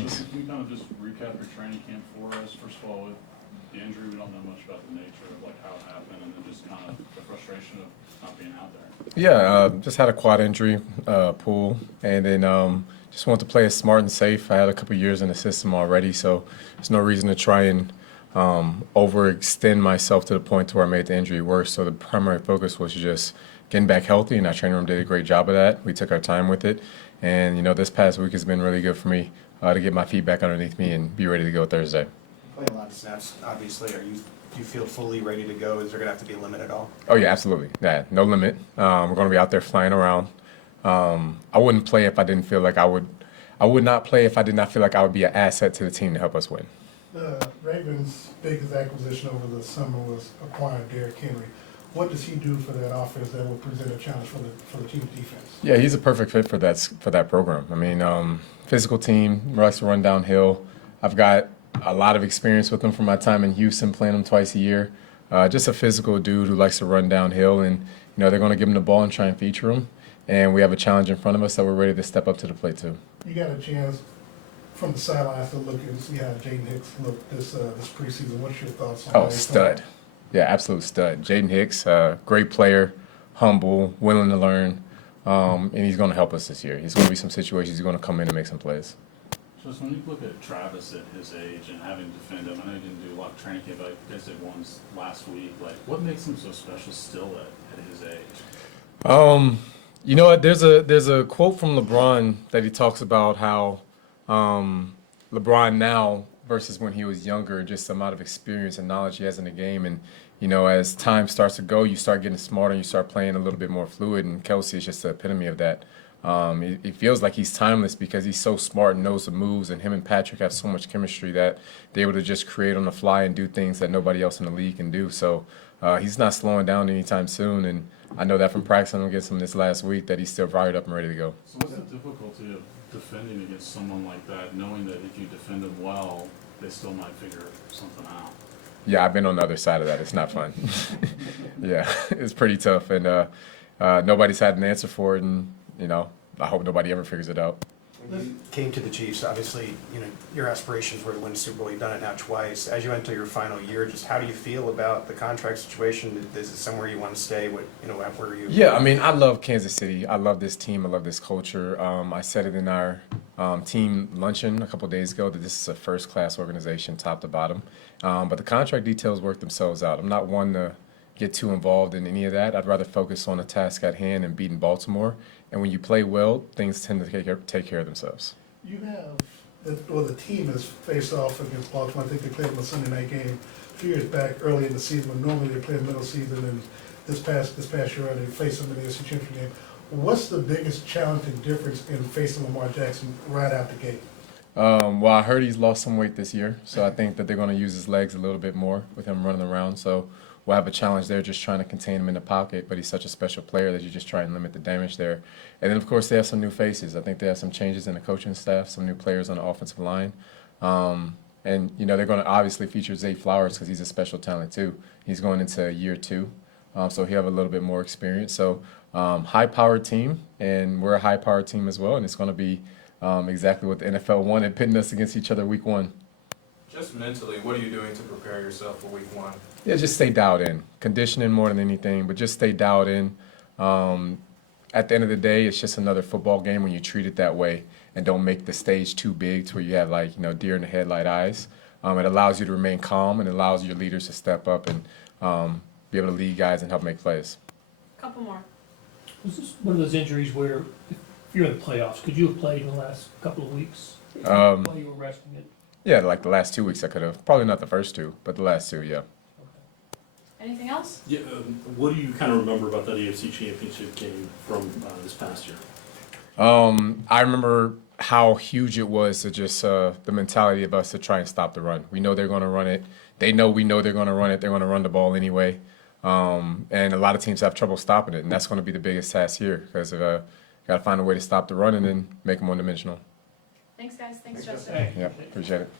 Thanks. Justin, can you kind of just recap your training camp for us? First of all, with the injury, we don't know much about the nature of like how it happened, and then just kind of the frustration of not being out there. Yeah, just had a quad injury, pull, and then just wanted to play it smart and safe. I had a couple years in the system already, so there's no reason to try and overextend myself to the point to where I made the injury worse. So the primary focus was just getting back healthy, and our training room did a great job of that. We took our time with it, and this past week has been really good for me to get my feet back underneath me and be ready to go Thursday. Playing a lot of snaps, obviously. Do you feel fully ready to go? Is there going to have to be a limit at all? Oh yeah, absolutely. Yeah, no limit. We're going to be out there flying around. I wouldn't play if I didn't feel like I would. I would not play if I did not feel like I would be an asset to the team to help us win. The Ravens' biggest acquisition over the summer was acquiring Derrick Henry. What does he do for that offense that will present a challenge for the team's defense? Yeah, he's a perfect fit for that program. I mean, physical team, likes to run downhill. I've got a lot of experience with him from my time in Houston, playing him twice a year. Just a physical dude who likes to run downhill, and they're going to give him the ball and try and feature him. And we have a challenge in front of us that we're ready to step up to the plate too. You got a chance from the sidelines to look and see how Jaden Hicks looked this preseason. What's your thoughts on that? Oh, stud. Yeah, absolute stud. Jaden Hicks, great player, humble, willing to learn, and he's going to help us this year. He's going to be some situations he's going to come in and make some plays. So when you look at Travis at his age and having to defend him, I know you didn't do a lot of training camp, but I guess did one last week. Like, what makes him so special still at his age? You know what? There's a quote from LeBron that he talks about how LeBron now versus when he was younger, just the amount of experience and knowledge he has in the game. And, as time starts to go, you start getting smarter and you start playing a little bit more fluid. And Kelsey is just the epitome of that. It feels like he's timeless because he's so smart and knows the moves. And him and Patrick have so much chemistry that they're able to just create on the fly and do things that nobody else in the league can do. So he's not slowing down anytime soon. And I know that from practicing against him this last week that he's still fired up and ready to go. So what's the difficulty of defending against someone like that, knowing that if you defend them well, they still might figure something out? Yeah, I've been on the other side of that. It's not fun. Yeah, it's pretty tough, and nobody's had an answer for it, and I hope nobody ever figures it out. When you came to the Chiefs, obviously, your aspirations were to win the Super Bowl. You've done it now twice. As you enter your final year, just how do you feel about the contract situation? Is it somewhere you want to stay? Where are you? Yeah, I mean, I love Kansas City. I love this team. I love this culture. I said it in our team luncheon a couple of days ago that this is a first-class organization, top to bottom. But the contract details work themselves out. I'm not one to get too involved in any of that. I'd rather focus on the task at hand and beating Baltimore. And when you play well, things tend to take care of themselves. You have, the team has faced off against Baltimore. I think they played them a Sunday night game a few years back early in the season when normally they play middle season, and this past year they faced them in the AFC Championship game. What's the biggest challenge and difference in facing Lamar Jackson right out the gate? Well, I heard he's lost some weight this year, so I think that they're going to use his legs a little bit more with him running around. So we'll have a challenge there just trying to contain him in the pocket, but he's such a special player that you just try and limit the damage there. And then, of course, they have some new faces. I think they have some changes in the coaching staff, some new players on the offensive line. And, they're going to obviously feature Zay Flowers because he's a special talent, too. He's going into year 2, so he'll have a little bit more experience. So high-powered team, and we're a high-powered team as well, and it's going to be exactly what the NFL wanted, pitting us against each other week 1. Just mentally, what are you doing to prepare yourself for week 1? Yeah, just stay dialed in. Conditioning more than anything, but just stay dialed in. At the end of the day, it's just another football game when you treat it that way and don't make the stage too big to where you have deer in the headlight eyes. It allows you to remain calm and allows your leaders to step up and be able to lead guys and help make plays. Couple more. Was this one of those injuries where if you're in the playoffs, could you have played in the last couple of weeks while you were resting it? Yeah, like the last 2 weeks I could have. Probably not the first 2, but the last 2, yeah. Anything else? Yeah, what do you kind of remember about that AFC Championship game from this past year? I remember how huge it was to just the mentality of us to try and stop the run. We know they're going to run it. They know we know they're going to run it. They're going to run the ball anyway. And a lot of teams have trouble stopping it, and that's going to be the biggest task here because got to find a way to stop the run and then make them one-dimensional. Thanks, guys. Thanks, Justin. Yeah, appreciate it.